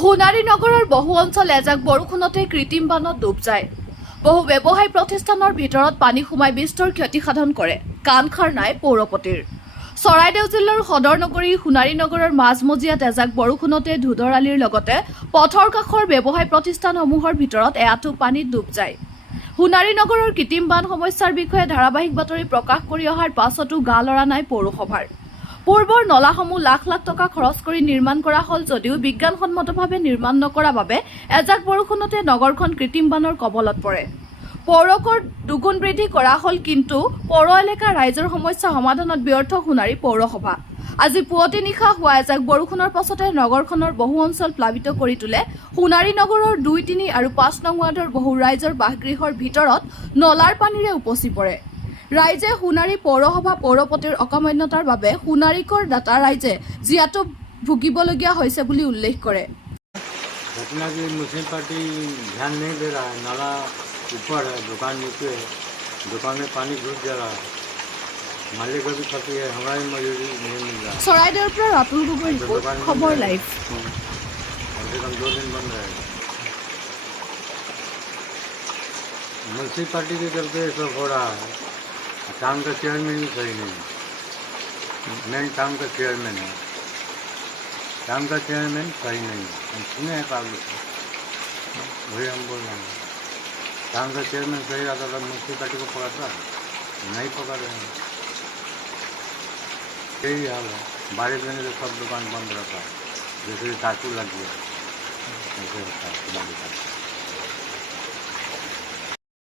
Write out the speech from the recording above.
সোণাৰী নগৰৰ বহু অঞ্চল এজাক বৰষুণতে কৃত্ৰিম বানত ডুব যায়। বহু ব্যৱসায়িক প্ৰতিষ্ঠানৰ ভিতৰত পানী সোমাই বিস্তৰ ক্ষতিসাধন কৰে। কাণসাৰ নাই পৌৰপতিৰ। চৰাইদেউ জিলাৰ সদৰ নগৰী সোণাৰী নগৰৰ মাজমজিয়াত এজাক বৰষুণতে ধুদৰালিৰ লগতে পথৰ কাষৰ ব্যৱসায় প্ৰতিষ্ঠানসমূহৰ ভিতৰত এআঁঠু পানীত ডুব যায়। সোণাৰী নগৰৰ কৃত্ৰিম বান সমস্যাৰ বিষয়ে ধাৰাবাহিক বাতৰি প্ৰকাশ কৰি অহাৰ পাছতো গা লৰা নাই পৌৰসভাৰ। পূৰ্বৰ নলাসমূহ লাখ লাখ টকা খৰচ কৰি নিৰ্মাণ কৰা হল যদিও বিজ্ঞানসন্মতভাৱে নিৰ্মাণ নকৰাৰ বাবে এজাক বৰষুণতে নগৰখন কৃত্ৰিম বানৰ কবলত পৰে। পৌৰকৰ দুগুণ বৃদ্ধি কৰা হল, কিন্তু পৌৰ এলেকাৰ ৰাইজৰ সমস্যা সমাধানত ব্যৰ্থ সোণাৰী পৌৰসভা। আজি পুৱতি নিশা হোৱা এজাক বৰষুণৰ পাছতে নগৰখনৰ বহু অঞ্চল প্লাবিত কৰি তোলে সোণাৰী নগৰৰ ২, ৩ আৰু ৫ নং ৱাৰ্ডৰ বহু ৰাইজৰ বাসগৃহৰ ভিতৰত নলাৰ পানীৰে উপচি পৰে। ৰাইজে সোণাৰী পৌৰসভা পৌৰপতিৰ অকামান্যতাৰ বাবে সোণাৰীকৰ দাতা ৰাইজে জীয়াতু ভুগিবলগীয়া হৈছে বুলি উল্লেখ কৰে। घटना की म्यूनसिपालिटी ध्यान नहीं दे रहा है। नाला ऊपर है, दुकान नीचे है, दुकान में पानी घुस जा रहा है। मालिक को भी क्षति है, हमारा भी मजदूरी नहीं मिल रहा है। চৰাইদেউৰ পৰা ৰাতুল গগৈ ৰিপৰ্ট, খবৰ লাইভ। कम से कम 2 दिन बंद रहेगा। म्यूनसिपालिटी के चलते ये सब हो रहा है। टाउन का चेयरमैन भी सही नहीं है। मेन टाउन का चेयरमैन है, टाउन का चेयरमैन सही नहीं है। हम सुने हैं पब्लिक से, वही हम बोल रहे हैं। टाउन का चेयरमैन सही रहता था, म्यूनसिपालिटी को पकड़ता, नहीं पकड़ रहे हैं। यही हाल है। बारिश में तो सब दुकान बंद रहता है, जैसे टाटू लग गया ऐसे होता है।